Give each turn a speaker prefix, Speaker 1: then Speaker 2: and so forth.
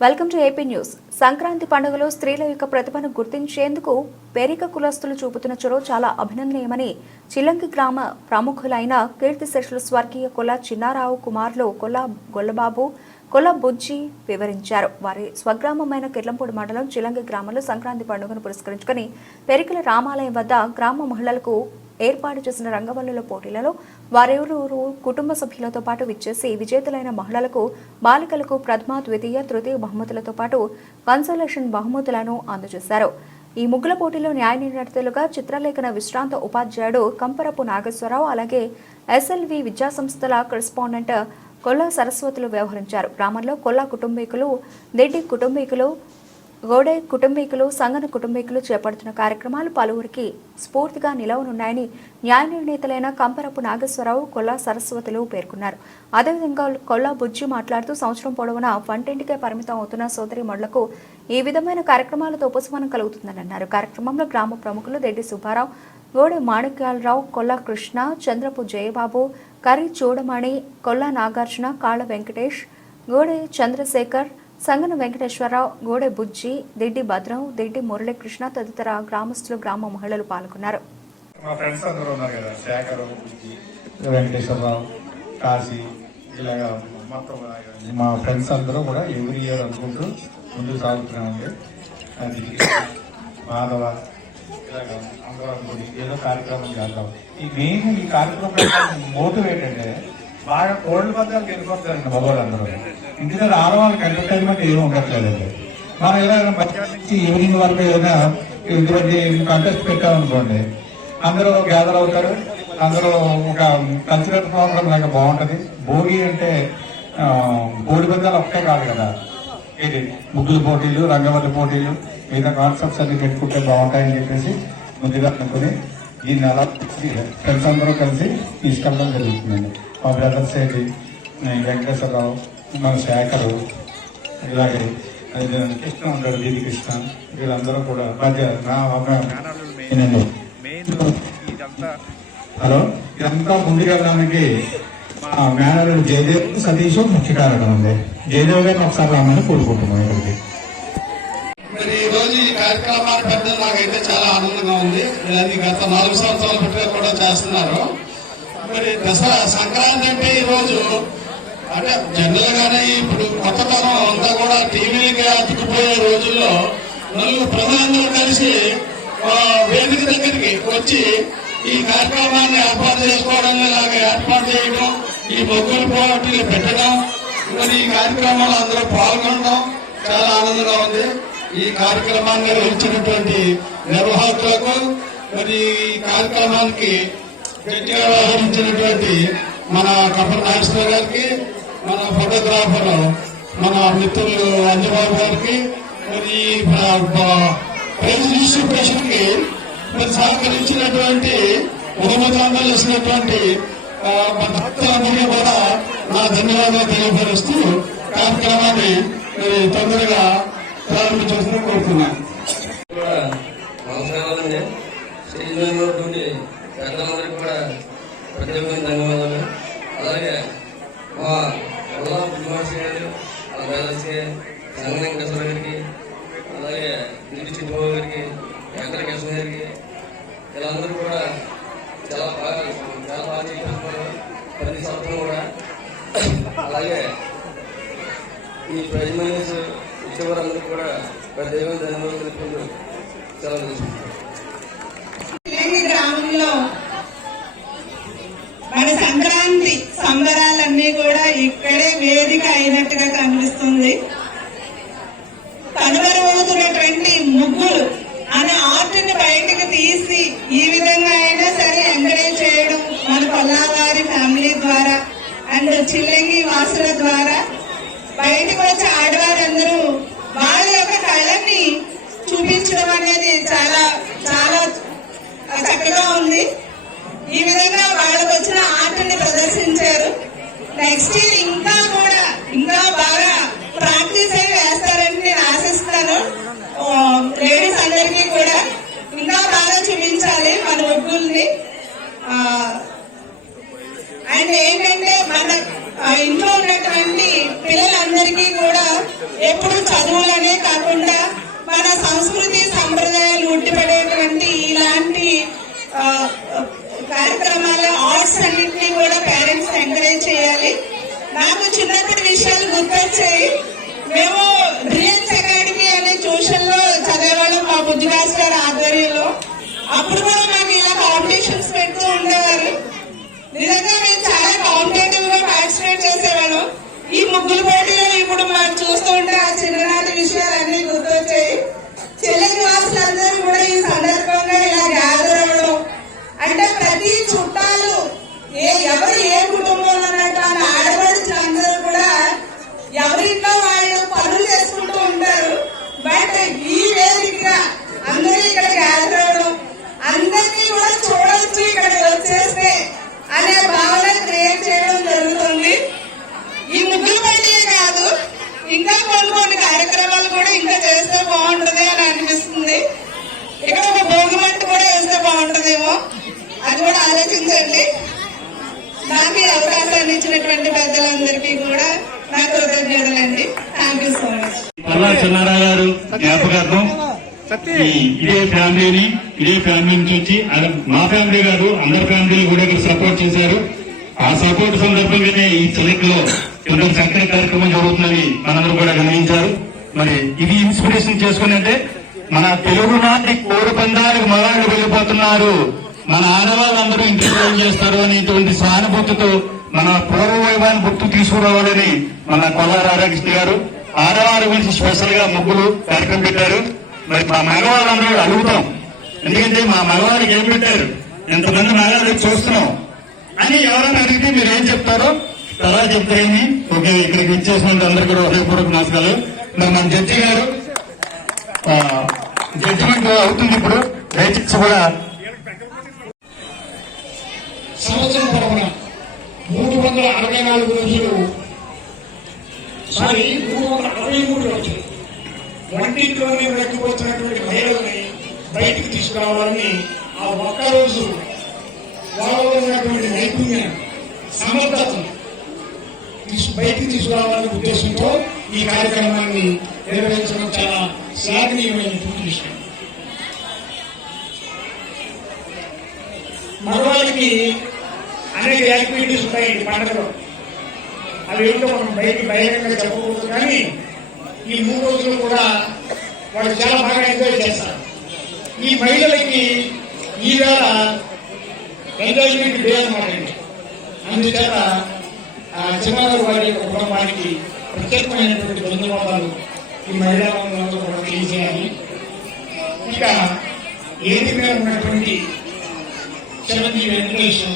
Speaker 1: Welcome to AP news. Sankranti పండుగలో స్త్రీల యొక్క ప్రతిభను గుర్తించేందుకు పేరిక కులస్తులు చూపుతున్న చొరవ చాలా అభినందనీయమని చిలంకి గ్రామ ప్రముఖులైన కీర్తిశేషులు స్వర్గీయ కొల్ల చిన్నారావు కుమారులు కొల్ల గొల్లబాబు కొల్ల బుజ్జి వివరించారు. వారి స్వగ్రామమైన కిర్లంపూడి మండలం చిలంగి గ్రామంలో సంక్రాంతి పండుగను పురస్కరించుకొని పెరికల రామాలయం వద్ద గ్రామ మహిళలకు ఏర్పాటు చేసిన రంగవల్లుల పోటీలలో వారెవరూ కుటుంబ సభ్యులతో పాటు విచ్చేసి విజేతలైన మహిళలకు బాలికలకు ప్రథమ ద్వితీయ తృతీయ బహుమతులతో పాటు కన్సోలేషన్ బహుమతులను అందజేశారు. ఈ ముగ్గుల పోటీలో న్యాయ నిర్ణేతలుగా చిత్రలేఖన విశ్రాంత ఉపాధ్యాయుడు కంపరపు నాగేశ్వరరావు అలాగే ఎస్ఎల్వి విద్యాసంస్థల కరెస్పాండెంట్ కొల్లా సరస్వతులు వ్యవహరించారు. గ్రామంలో కొల్లా కుటుంబీకులు దెడ్డి కుటుంబీకులు గోడే కుటుంబీకులు సంఘన కుటుంబీకులు చేపడుతున్న కార్యక్రమాలు పలువురికి స్ఫూర్తిగా నిలవనున్నాయని న్యాయ నిర్ణేతలైన కంపరపు నాగేశ్వరరావు కొల్లా సరస్వతులు పేర్కొన్నారు. అదేవిధంగా కొల్లా బుజ్జి మాట్లాడుతూ సంవత్సరం పొడవునా వంటింటికే పరిమితం అవుతున్న సోదరి మడులకు ఈ విధమైన కార్యక్రమాలతో ఉపశమనం కలుగుతుందని అన్నారు. కార్యక్రమంలో గ్రామ ప్రముఖులు దెడ్డి సుబ్బారావు గోడె మాణిక్యాలరావు కొల్లా కృష్ణ చంద్రపు జయబాబు కరి చూడమణి కొల్లా నాగార్జున కాళ వెంకటేష్ గోడె చంద్రశేఖర్ సంగన వెంకటేశ్వరరావు గోడె బుజ్జి దిడ్డి భద్రం దిడ్డి మురళీకృష్ణ తదితర గ్రామస్తులు గ్రామ మహిళలు పాల్గొన్నారు.
Speaker 2: మా ఫ్రెండ్స్ అందరూ ఉన్నారు కదా శేఖర్ బుజ్జి వెంకటేశ్వరరావు కాశీ ఇలాగా మొత్తం మా ఫ్రెండ్స్ అందరూ కూడా ఎవ్రీ ఇయర్ అనుకుంటూ ముందుకు సాగుతున్నామండి. అది మాధవ ఇలాగ అందరూ అనుకుని ఏదో కార్యక్రమం చేద్దాం. ఈ మెయిన్ ఈ కార్యక్రమం మోటివేట్ అంటే బాగా కోల్డ్ బద్దాలు వెళ్ళిపోతారండి మగవాళ్ళందరూ. ఇంటి దగ్గర ఆడవాళ్ళకి ఎంటర్టైన్మెంట్ ఏమి ఉండట్లేదండి. మనం ఏదైనా మధ్యాహ్నం నుంచి ఈవినింగ్ వరకు ఏదైనా ఇటువంటి కంటెస్ట్ పెట్టామనుకోండి అందరూ గ్యాదర్ అవుతారు అందరూ ఒక కల్చరల్ ప్రోగ్రామ్ లాగా బాగుంటుంది. భోగి అంటే బోడి బంధాలు ఒక్కటే కాదు కదా. ఇది ముగ్గులు పోటీలు రంగవల్లి పోటీలు మిగతా కాన్సెప్ట్స్ అన్ని పెట్టుకుంటే బాగుంటాయని చెప్పేసి ముందుగా అనుకుని ఈ నెల ఫ్రెండ్స్ అందరూ కలిసి తీసుకెళ్ళడం జరుగుతుందండి. మా బ్రదర్స్ ఏంటి వెంకటేశ్వరరావు మన శేఖరు ఇలాగే అది కృష్ణ ఉంటాడు దీది కృష్ణ. వీళ్ళందరూ కూడా మధ్య నా. హలో? ఇదంతా ముందుకెళ్ళడానికి మా మేనర్ జయదేవ్ సతీష్ ముఖ్య కారణం ఉంది జయదేవ్ గారిని ఒకసారి రామని కోరుకుంటున్నాం ఇక్కడికి.
Speaker 3: మరి ఈ రోజు ఈ కార్యక్రమాన్ని పెట్టడం నాకైతే చాలా ఆనందంగా ఉంది. అది గత నాలుగు సంవత్సరాల పట్టుగా కూడా చేస్తున్నారు. మరి దసరా సంక్రాంతి అంటే ఈ రోజు అంటే జనరల్ గానే ఇప్పుడు కొత్త తరం అంతా కూడా టీవీకి అతుకుపోయే రోజుల్లో నలుగురు ప్రజలందరూ కలిసి వేదిక దగ్గరికి వచ్చి ఈ కార్యక్రమాన్ని ఏర్పాటు చేసుకోవడం ఇలాగ ఏర్పాటు చేయడం ఈ మొగ్గులు పోటీలు పెట్టడం మరి ఈ కార్యక్రమంలో అందరూ పాల్గొనడం చాలా ఆనందంగా ఉంది. ఈ కార్యక్రమాన్ని నిర్వహించినటువంటి నిర్వాహకులకు మరి ఈ కార్యక్రమానికి గట్టిగా వ్యవహరించినటువంటి మన కపర్ నాగేశ్వర గారికి మన ఫోటోగ్రాఫర్ మన మిత్రులు అంజబాబు గారికి మరి ఈ ప్రైజ్ డిస్ట్రిబ్యూషన్కి మరి సహకరించినటువంటి బహుమతులు అందజేసినటువంటి భక్తులందరికీ కూడా నా ధన్యవాదాలు తెలియపరుస్తూ కార్యక్రమాన్ని మరి తొందరగా ప్రారంభించాల్సింది కోరుతున్నాను.
Speaker 4: నమస్కారాలండి. స్టేజ్ మీద ఉన్నటువంటి పెద్దలందరికీ కూడా ప్రత్యేకమైన ధన్యవాదాలు. అలాగే మా ఉల్లా బుద్ధిమాసి గారు వాళ్ళ బ్రదర్స్కి సంగ గారికి అలాగే ఇంటి చిట్టుబాబు గారికి వెంకట కృష్ణ గారికి వీళ్ళందరూ కూడా చాలా బాగా చాలా బాగా చేస్తున్నారు. ప్రతి సంవత్సరం కూడా. అలాగే ఈ ప్రైజ్ మనీస్ ఇచ్చేవారందరూ కూడా ప్రతి దైవం ధన్యవాదాలు తెలుపుకుంటూ సెలవు
Speaker 5: గ్రామంలో మన సంక్రాంతి సంబరాలన్నీ కూడా ఇక్కడే వేదిక అయినట్టుగా కనిపిస్తుంది కనుమరుగవుతున్నటువంటి ముగ్గులు అనే ఆర్ట్ని బయటకు తీసి ఈ విధంగా అయినా సరే ఎంకరేజ్ చేయడం మన కొల్లావారి ఫ్యామిలీ ద్వారా అండ్ చిల్లంగి వాసుల ద్వారా బయటకు వచ్చే ఆడవారందరూ వాళ్ళ యొక్క కళని చూపించడం అనేది చాలా చాలా చక్కగా ఉంది ఈ విధంగా వాళ్ళకు వచ్చిన ఆర్ట్ని ప్రదర్శించారు నెక్స్ట్ ఇయర్ ఇంకా కూడా ఇంకా బాగా ప్రాక్టీస్ అయి వేస్తారని నేను ఆశిస్తాను లేడీస్ అందరికీ కూడా ఇంకా బాగా చూపించాలి మన ఒగ్గుల్ని అండ్ ఏంటంటే మన ఇంట్లో ఉన్నటువంటి పిల్లలందరికీ కూడా ఎప్పుడు చదువులనే కాకుండా మన సంస్కృతి సంప్రదాయాలు ఉట్టిపడేటువంటి ఇలాంటి కార్యక్రమాలు ఆర్ట్స్ అన్నింటినీ కూడా పేరెంట్స్ ఎంకరేజ్ చేయాలి. నాకు చిన్నప్పటి విషయాలు గుర్తొచ్చాయి. అంటే చుట్టాలు ఏ ఎవరు ఏ కుటుంబం అన్నట్టు ఆ ఆడపడుచులందరూ కూడా ఎవరింట్లో వాళ్ళు పనులు చేసుకుంటూ ఉంటారు. బట్ ఈ వేదికగా అందరూ ఇక్కడ గ్యాదర్ అవ్వడం అందరినీ కూడా చూడవచ్చు ఇక్కడికి వచ్చేస్తే అనే భావన క్రియేట్ చేయడం జరుగుతుంది ఈ ముగ్గురు పడితే కాదు ఇంకా కొన్ని కొన్ని కార్యక్రమాలు కూడా ఇంకా చేస్తే బాగుంటది అని అనిపిస్తుంది ఇక్కడ ఒక భోగి మంట కూడా వేస్తే బాగుంటదేమో అది కూడా ఆలోచించండి నాకు ఇచ్చినటువంటి పెద్దలందరికీ కూడా నా కృతజ్ఞతలండి. Thank you so much
Speaker 6: Palla గారు జ్ఞాపకార్థం ఈ ఇదే ఫ్యామిలీని ఇదే ఫ్యామిలీ నుంచి వచ్చి మా ఫ్యామిలీ కాదు అందరి ఫ్యామిలీలు కూడా ఇక్కడ సపోర్ట్ చేశారు. ఆ సపోర్ట్ సందర్భంగానే ఈ సెలెక్ట్లో కొందరు చక్కని కార్యక్రమం జరుగుతుందని మనందరూ కూడా గమనించారు. మరి ఇది ఇన్స్పిరేషన్ చేసుకుని అంటే మన తెలుగు నాటి కోడి పందాలకు మగాళ్ళు వెళ్ళిపోతున్నారు. మన ఆడవాళ్ళందరూ ఇంటికి చేస్తారు అనేటువంటి సానుభూతితో మన పూర్వ వైభవాన్ని గుర్తు తీసుకురావాలని మన కొల్లా రాధాకృష్ణ గారు ఆడవారి గురించి స్పెషల్గా ముగ్గులు కార్యక్రమం పెట్టారు. మరి మా మగవాళ్ళందరూ అడుగుతాం. ఎందుకంటే మా మగవాళ్ళకి ఏం పెట్టారు? ఎంతమంది మగవాళ్ళు చూస్తున్నాం. అని ఎవరైనా అడిగితే మీరు ఏం చెప్తారో తర్వాత చెప్తారని ఓకే ఇక్కడికి ఇచ్చేసిన అందరికీ కూడా హృదయపూర్వక నమస్కారాలు. మరి మన జడ్జి గారు జడ్జిమెంట్ అవుతుంది ఇప్పుడు. దయచేసి కూడా
Speaker 7: సంవత్సరం పొడవున మూడు వందల అరవై నాలుగు రోజులు. సారీ మూడు వందల అరవై మూడు రోజులు. వంటింట్లోనే వెక్కిపోతున్నటువంటి మహిళల్ని బయటికి తీసుకురావాలని ఆ ఒక్క రోజు వాళ్ళలో ఉన్నటువంటి నైపుణ్యం సమర్థతను బయటకు బయటికి తీసుకురావాలనే ఉద్దేశంతో ఈ కార్యక్రమాన్ని నిర్వహించడం చాలా శ్లాఘనీయమైనటువంటి విషయం. మగవాళ్ళకి అనేక యాక్టివిటీస్ ఉన్నాయి పండుగలో. అవి ఏమిటో మనం బయట బహిరంగంగా చెప్పకూడదు కానీ ఈ మూడు రోజులు కూడా వాళ్ళు చాలా బాగా ఎంజాయ్ చేస్తారు. ఈ మహిళలకి ఈవేళ వేళ ఎంజాయ్మెంట్ డే అనమాట అండి అందుచేత ఆ వారి యొక్క కుటుంబానికి ప్రత్యేకమైనటువంటి ధన్యవాదాలు ఈ మహిళా మండలంలో కూడా తెలియజేయాలి. ఇంకా ఏది మీద ఉన్నటువంటి చిరంజీవి వెంకటేశ్వర